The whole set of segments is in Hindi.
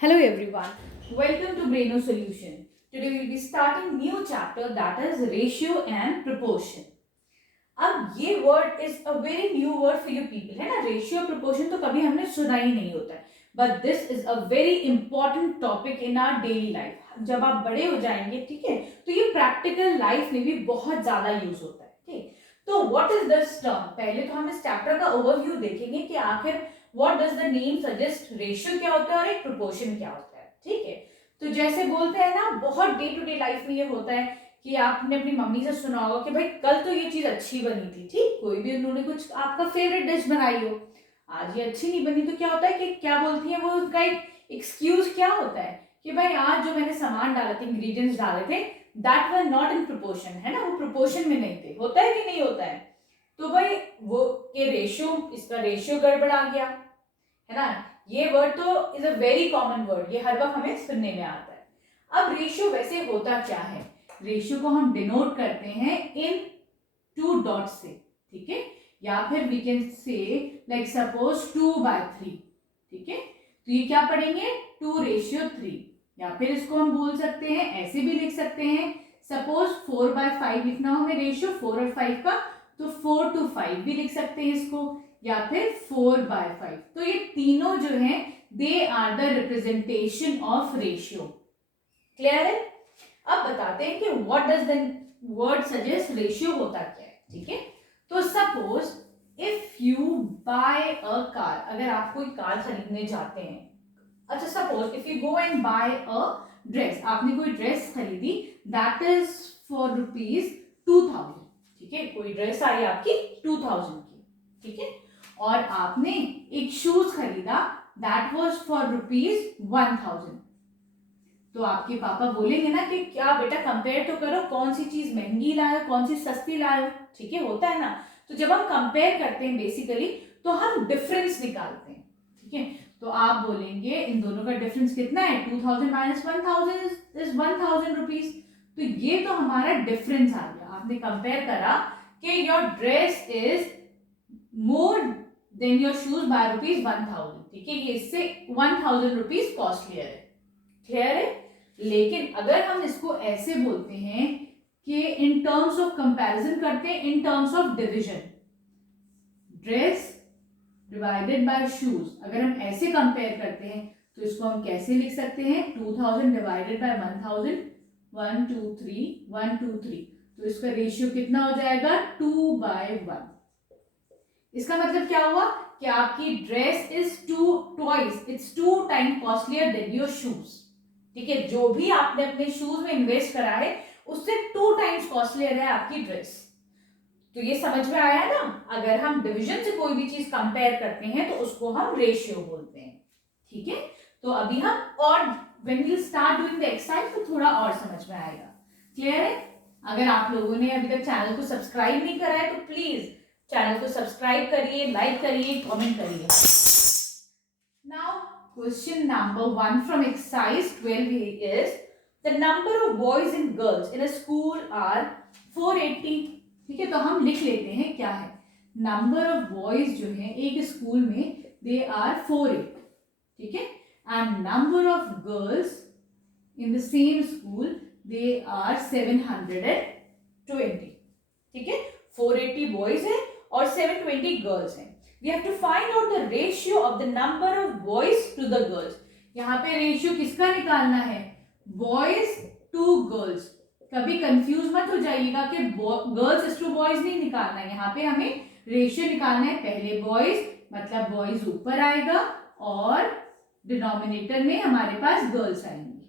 Hello everyone, welcome to Braino Solution. Today we will be starting new chapter that is ratio and proportion. अब ये word is a very new word for you people, है ना। रेशियो प्रोपोर्शन तो कभी हमने सुना ही नहीं होता है, but this is a very important topic in our daily life. जब आप बड़े हो जाएंगे, ठीक है, तो ये प्रैक्टिकल लाइफ में भी बहुत ज्यादा यूज होता है। ठीक, तो व्हाट इज दिस टर्म? पहले तो हम इस चैप्टर का ओवरव्यू देखेंगे कि आखिर what does the name suggest, ratio क्या होता है और एक प्रोपोर्शन क्या होता है। ठीक है, तो जैसे बोलते हैं ना, बहुत डे टू डे लाइफ में ये होता है कि आपने अपनी मम्मी से सुना होगा कि भाई कल तो ये चीज अच्छी बनी थी, ठीक, कोई भी उन्होंने कुछ आपका फेवरेट डिश बनाई हो, आज ये अच्छी नहीं बनी, तो क्या होता है कि क्या बोलती है वो, उसका एक एक्सक्यूज क्या होता है कि भाई आज जो मैंने सामान डाले थे, इंग्रेडिएंट्स डाले थे, that were not in proportion, है ना, वो प्रोपोर्शन में नहीं थे। होता है कि नहीं होता है? तो भाई वो के रेशियो, इसका रेशियो गड़बड़ा गया, है ना। ये वर्ड तो is a very common word, ये हर वक्त हमें सुनने में आता है। अब रेशियो वैसे होता क्या है? रेशियो को हम डिनोट करते हैं इन 2 डॉट से, ठीक है, या फिर we can say like suppose 2/3, ठीक है। तो ये क्या पढ़ेंगे? 2:3, या फिर इसको हम बोल सकते हैं, ऐसे भी लिख सकते हैं, सपोज 4/5 लिखना हो हमें रेशियो 4 और 5 का, तो 4:5 भी लिख सकते हैं इसको, या फिर 4/5। तो ये तीनों जो हैं they are the representation of ratio. Clear है? अब बताते हैं कि what does the word suggest, ratio होता क्या है। ठीक है, तो suppose if you buy a car, अगर आप कोई कार खरीदने जाते हैं, अच्छा suppose if you go and buy a dress, आपने कोई ड्रेस खरीदी, दैट इज फॉर ₹2000, ठीक है, कोई ड्रेस आई आपकी 2000 की, ठीक है, और आपने एक शूज खरीदा, दैट वाज फॉर ₹1000। तो आपके पापा बोलेंगे ना कि क्या बेटा कंपेयर तो करो, कौन सी चीज महंगी लाए हो, कौन सी सस्ती लाए हो, ठीक है, होता है ना। तो जब हम कंपेयर करते हैं बेसिकली, तो हम डिफरेंस निकालते हैं, ठीक है। तो आप बोलेंगे इन दोनों का डिफरेंस कितना है, 2000 माइनस 1000 इज 1000 रुपीज। तो ये तो हमारा डिफरेंस आ गया, आपने कंपेयर करा कि your dress is more than your shoes by ₹1000, ठीक है, ये इससे 1000 रुपीज कॉस्टलियर है। क्लियर है? लेकिन अगर हम इसको ऐसे बोलते हैं कि इन टर्म्स ऑफ कंपैरिजन करते हैं, in terms of division, dress divided by shoes, अगर हम ऐसे कंपेयर करते हैं तो इसको हम कैसे लिख सकते हैं, 2000 डिवाइडेड बाय 1000, 1 2 3 1 2 3, तो इसका रेशियो कितना हो जाएगा, 2/1। इसका मतलब क्या हुआ कि आपकी dress is it's 2 time costlier then your shoes, ठीक है, जो भी आपने अपने शूज में इन्वेस्ट करा है उससे 2 टाइम्स कॉस्टलियर है आपकी ड्रेस। तो ये समझ में आया ना, अगर हम डिवीजन से कोई भी चीज कंपेयर करते हैं तो उसको हम रेशियो बोलते हैं, ठीक है। तो अभी हम और when we start doing the exercise तो थोड़ा और समझ में आएगा। क्लियर है? अगर आप लोगों ने अभी तक चैनल को सब्सक्राइब नहीं करा है तो प्लीज चैनल को सब्सक्राइब करिए, लाइक करिए, कमेंट करिए। Now question number 1 from exercise 12 is the number of boys and girls in a school are 480, ठीक है। तो हम लिख लेते हैं क्या है, नंबर ऑफ बॉयज जो है एक स्कूल में दे आर 480, ठीक है, and number of girls in the same school they are 720, ठीक है। 480 बॉयज है और 720 गर्ल्स हैं। We have to find out the ratio of the number of boys to the girls. यहाँ पे रेशियो किसका निकालना है, बॉयज टू गर्ल्स। कभी कंफ्यूज मत हो जाइएगा कि गर्ल्स इज टू बॉयज नहीं निकालना है, यहाँ पे हमें रेशियो निकालना है, पहले बॉयज मतलब बॉयज ऊपर आएगा और डिनोमिनेटर में हमारे पास गर्ल्स आएंगी,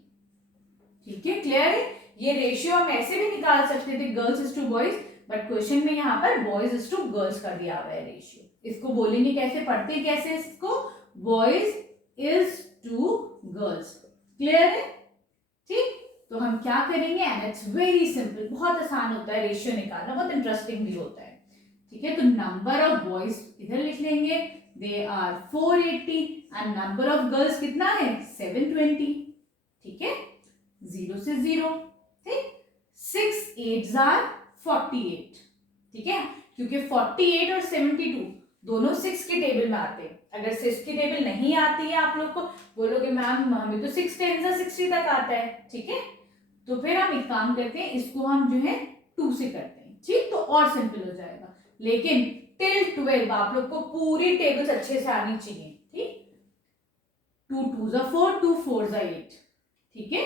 ठीक है। क्लियर है? ये रेशियो हम ऐसे भी निकाल सकते थे, girls is to boys, but question में यहाँ पर बॉयज इज टू गर्ल्स कर दिया हुआ है रेशियो। इसको बोलेंगे कैसे, पढ़ते कैसे इसको, boys is to girls. Clear है? ठीक, तो हम क्या करेंगे, एंड इट्स वेरी सिंपल, बहुत आसान होता है रेशियो निकालना, बहुत इंटरेस्टिंग भी होता है, ठीक है। तो नंबर ऑफ बॉयज इधर लिख लेंगे, they are 480, and number of girls कितना है, 720, ठीक है, 0 से 0, ठीक, 6 8s आर 48, ठीक है, क्योंकि 48 और 72 दोनों 6 के टेबल में आते हैं, अगर 6 की टेबल नहीं आती है आप लोग को, बोलोगे मैम हमें तो 6 10 से 60 तक आता है, ठीक है, तो फिर हम एक काम करते हैं, इसको हम जो है 2 से करते हैं, ठीक, तो और सिंपल हो जाएगा। लेकिन टिल 12 आप लोग को पूरी टेबल्स अच्छे से आनी चाहिए, ठीक। 2 2s are 4, 2 4s are 8, ठीक है,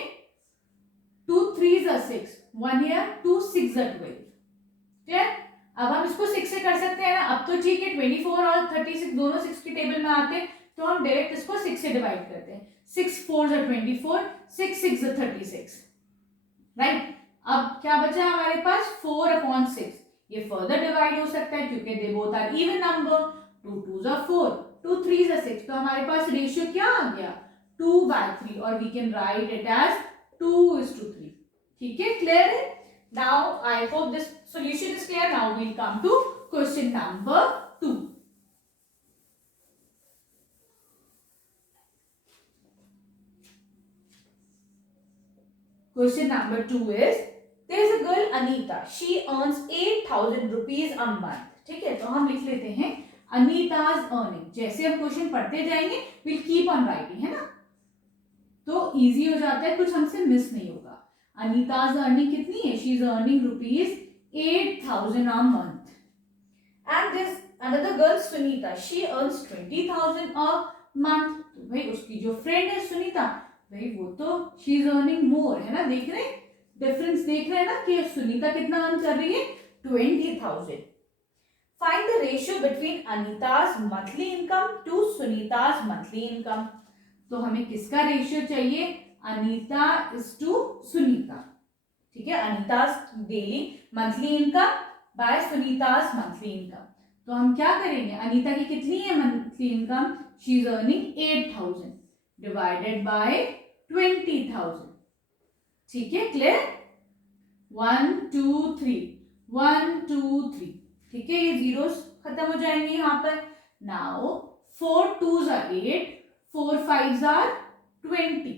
2 3s are 6, 1 here, 2 6s are 12, clear. अब हम इसको 6 से कर सकते हैं ना, अब तो ठीक है, 24 और 36 दोनों 6 की टेबल में आते हैं, तो हम डायरेक्ट इसको 6 से डिवाइड करते हैं। 6 4s are 24, 6 6s are 36, right. अब क्या बचा हमारे पास 4/6, ये फर्दर डिवाइड हो सकता है क्योंकि they both are even number, 2 2s are 4, 2 3s are 6, तो हमारे पास रेशियो क्या आ गया 2/3, और we can write it as 2:3, ठीक है, क्लियर है। Now I hope this solution is clear. Now we'll come to question number 2. Question number 2 is, there is a girl Anita. She earns 8,000 rupees a month. ठीक है, तो हम लिख लेते हैं Anita's earning. जैसे हम क्वेश्चन पढ़ते जाएंगे we'll keep on writing, है ना, तो इजी हो जाता है, कुछ हमसे मिस नहीं होगा। Anita's earning कितनी है, she is earning rupees 8,000 a month. And there's another girl Sunita, she earns 20,000 a month. तो भाई उसकी जो फ्रेंड है सुनीता, भाई वो तो she is earning more, है ना, देख रहे हैं डिफरेंस, देख रहे हैं ना कि सुनीता कितना अर्न कर रही है 20,000. Find the ratio between Anita's monthly income to Sunita's monthly income. तो हमें किसका रेशियो चाहिए, अनीता इज टू सुनीता, ठीक है, Anita's daily monthly income by Sunita's monthly income. तो हम क्या करेंगे, अनीता की कितनी है monthly income, she is earning 8,000 divided by 20,000, ठीक है, क्लियर। 1 2 3 1 2 3, ठीक है, ये जीरोस खत्म हो जाएंगे यहाँ पर। Now 4 2s are 8, 4 5s are 20,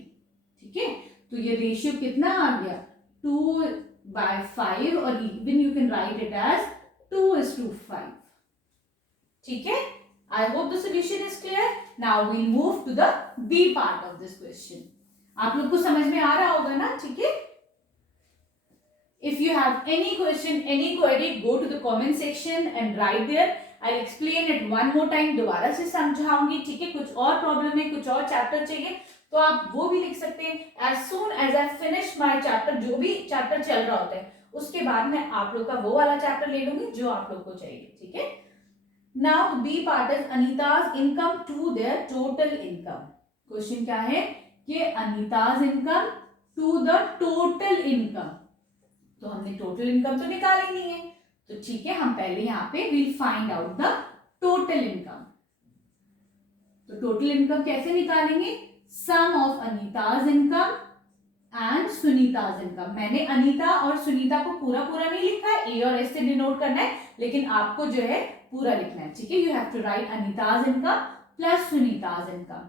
ठीक है, तो ये रेशियो कितना आ गया 2/5, और even you can write it as 2:5, ठीक है। I hope the solution is clear. Now we'll move to the B part of this question. आप लोग को समझ में आ रहा होगा ना, ठीक है। If you have any question, any query, go to the comment section and write there. I'll explain it one more time, दोबारा से समझाऊंगी, ठीक है। कुछ और प्रॉब्लम है, कुछ और चैप्टर चाहिए तो आप वो भी लिख सकते हैं। As soon as I finish my chapter, जो भी चैप्टर चल रहा होता है उसके बाद मैं आप लोग का वो वाला चैप्टर ले लूंगी जो आप लोग को चाहिए, ठीक है। Now the B part is Anita's income to their total income. Question क्या है कि Anita's income to the total income, तो हमने टोटल इनकम तो निकाली नहीं है, तो ठीक है, हम पहले यहाँ पे will find out the total income. तो टोटल इनकम कैसे निकालेंगे, sum of Anita's income and Sunita's income. मैंने अनीता और सुनीता को पूरा पूरा नहीं लिखा है, ए और एस से डिनोट करना है, लेकिन आपको जो है पूरा लिखना है, ठीक है। You have to write Anita's income plus Sunita's income,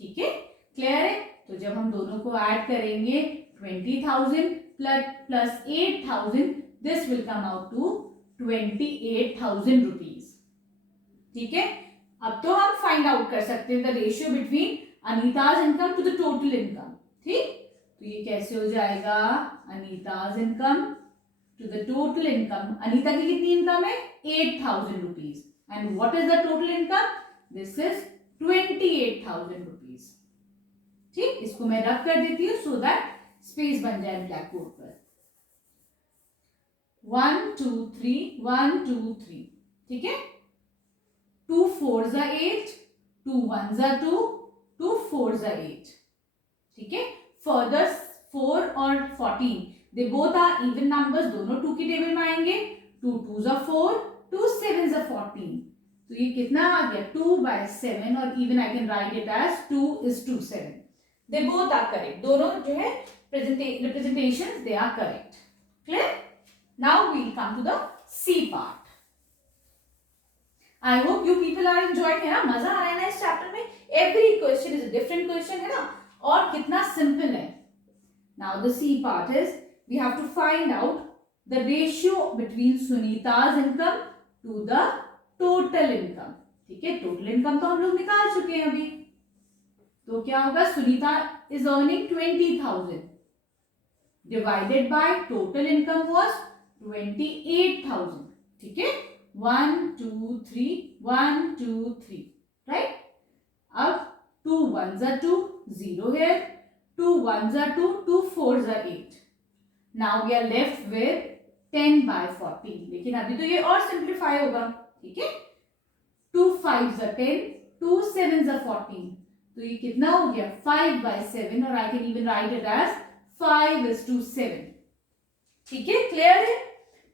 ठीक है, क्लियर है। तो जब हम दोनों को ऐड करेंगे 20,000 plus 8,000, this will come out to 28,000 rupees, ठीक है। अब तो हम फाइंड आउट कर सकते हैं the ratio between Anita's income to the total income, ठीक। तो ये कैसे हो जाएगा, Anita's income to the total income. Anita की कितनी इनकम है 8,000 rupees, and what is the total income, this is 28,000 rupees, ठीक। इसको मैं रफ कर देती हूँ सो दैट स्पेस बन जाए ब्लैक बोर्ड पर। 1 2 3 1 2 3, ठीक है। 2 4s are 8, 2 1s are 2, 2 4s are 8, ठीक है। फर्दर 4 और 14 they both are even numbers, दोनों 2 की टेबल में आएंगे। 2 2s are 4, 2 7s are 14, तो ये कितना आ गया 2/7, और even I can write it as 2:7। They both are correct, दोनों जो है representations they are correct, clear। Now we'll come to the C part. I hope you people are enjoying, है ना, मजा आ रहा है ना इस चैप्टर में। Every question is a different question, है ना, और कितना सिंपल है। Now the C part is we have to find out the ratio between Sunita's income to the total income, ठीक है, टोटल इनकम तो हम लोग निकाल चुके हैं अभी। तो क्या होगा, Sunita is earning 20,000 divided by total income was 28,000। ठीक है, 1 2 3 1 2 3, राइट। अब 2 1s are 2, 0 here, 2 1s are 2, 2 4s are 8. Now we are left with 10 by 14. लेकिन अभी तो ये और सिंप्लीफाई होगा, ठीक है। 2 5s are 10, 2 7s are 14. तो ये कितना हो गया, 5 by 7, और I can even write it as 5:7. ठीक है, क्लियर है।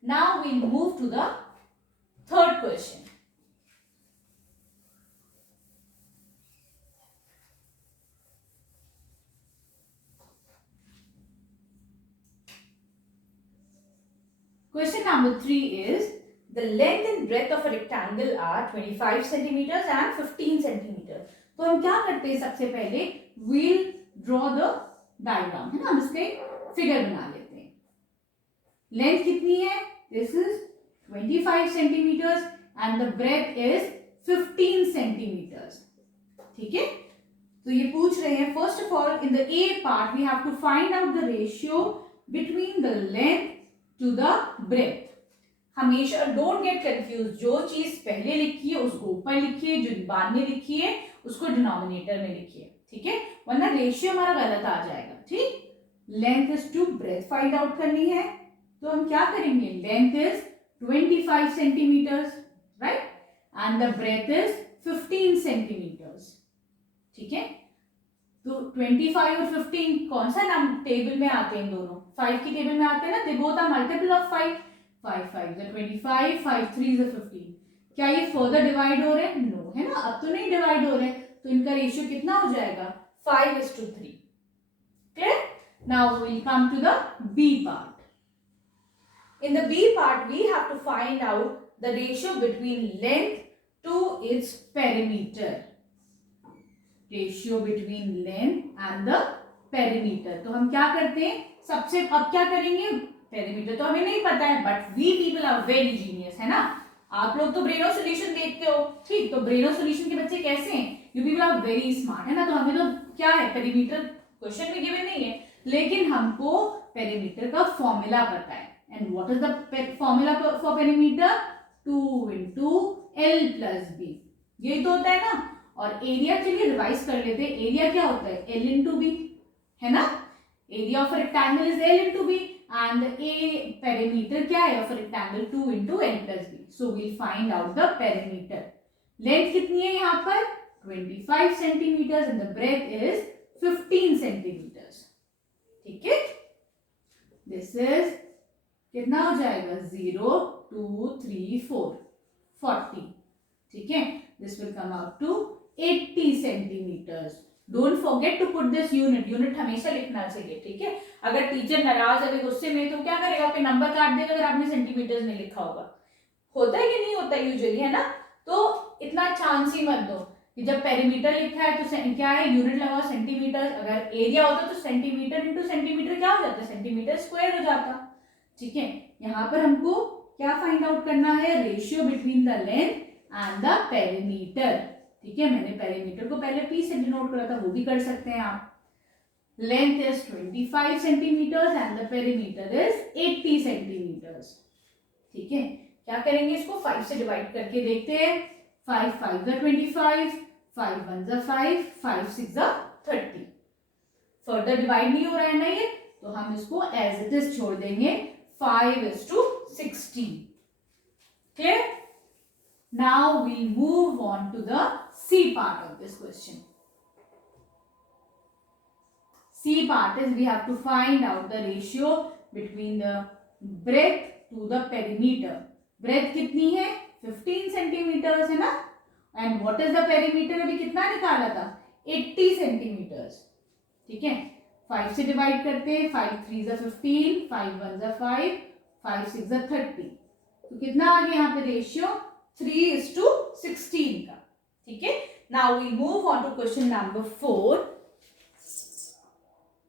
Now we move to the third question. Question number 3 is the length and breadth of a rectangle are 25 centimeters and 15 centimeters. तो हम क्या करते हैं, सबसे पहले we'll draw the diagram, है ना, हम इसके फिगर बना लेते हैं। लेंथ कितनी है, this is 25 centimeters and the breadth is 15 centimeters. ठीक है, तो ये पूछ रहे हैं first of all in the A part we have to find out the ratio between the length to the breadth. हमेशा डोंट गेट कंफ्यूज, जो चीज पहले लिखी है उसको ऊपर लिखिए, जो बाद में लिखी है उसको डिनोमिनेटर में लिखिए, ठीक है, वरना रेशियो हमारा गलत आ जाएगा। ठीक, length is to breadth find out करनी है, तो हम क्या करेंगे, length is 25 centimetres, right, and the breadth is 15 centimetres. ठीक है, तो 25 और 15 कौन सा नाम टेबल में आते हैं, दोनों 5 की टेबल में आते हैं ना, they both are multiple of 5, 5 5 is 25, 5 3 is 15। क्या ये फर्दर डिवाइड हो रहे हैं, नो, है ना, अब तो नहीं डिवाइड हो रहे, तो इनका रेशियो कितना हो जाएगा, 5:3। Clear. Now we will come to the B part. In the B part we have to find out the ratio between length to its perimeter, ratio between length and the perimeter. तो हम क्या करते हैं, सबसे अब क्या करेंगे, पेरीमीटर तो हमें नहीं पता है, but we people are very genius, है ना, आप लोग तो ब्रेनो सॉल्यूशन देखते हो, ठीक, तो ब्रेनो सॉल्यूशन के बच्चे कैसे हैं, you people are very smart, है ना, तो हमें तो क्या है, पेरीमीटर क्वेश्चन में गिवन नहीं है, लेकिन हमको पेरीमीटर का फॉर्मूला पता है। And what is the formula for perimeter, 2 × L + B, यही तो होता है ना। और एरिया, चलिए रिवाइज कर लेते हैं, एरिया क्या होता है, L × B, है ना, area of rectangle is L × B and a perimeter क्या है of rectangle, 2 × L + B। So we'll find out the perimeter. Length कितनी है यहाँ पर, 25 centimetre and the breadth is 15 centimetres. ठीक है, दिस इज कितना हो जाएगा, 0 2 3 4 40। ठीक है, this will come out to 80 centimetres. Don't forget to put this unit, unit हमेशा लिखना चाहिए, ठीक है। अगर टीचर नाराज है गुस्से में तो क्या करेगा, आपके नंबर काट देगा अगर आपने सेंटीमीटर्स में लिखा होगा। होता है कि नहीं होता यूजुअली, है ना, तो इतना चांस ही मत दो कि जब पेरीमीटर लिखा है तो क्या है, यूनिट लगाओ सेंटीमीटर, अगर एरिया होता तो सेंटीमीटर इंटू सेंटीमीटर क्या हो जाता, सेंटीमीटर स्क्वायर हो जाता। ठीक है, यहाँ पर हमको क्या फाइंड आउट करना है, ratio between the length and the perimeter. ठीक है, मैंने पेरीमीटर को पहले P से डिनोट करा था, वो भी कर सकते हैं आप। Length is 25 centimetres and the perimeter is 80 centimetres. ठीक है, क्या करेंगे, इसको 5 से डिवाइड करके देखते हैं। 5 5 = 25, 5 1 = 5, 5 6 = 30। फर्दर डिवाइड नहीं हो रहा है ना ये, तो हम इसको एज इट इज छोड़ देंगे, 5:16। Clear. Now we'll move on to the C part of this question. C part is we have to find out the ratio between the breadth to the perimeter. Breadth कितनी है, 15 सेंटीमीटर्स, है ना, and what is the perimeter, अभी कितना निकाला था, 80 सेंटीमीटर्स। ठीक है, 5 से डिवाइड करते हैं, 5 3 = 15, 5 1 = 5, 5 6 = 30। तो कितना आ गया यहाँ पे रेशियो, 3:16 का। ठीक है, now we move on to question number 4।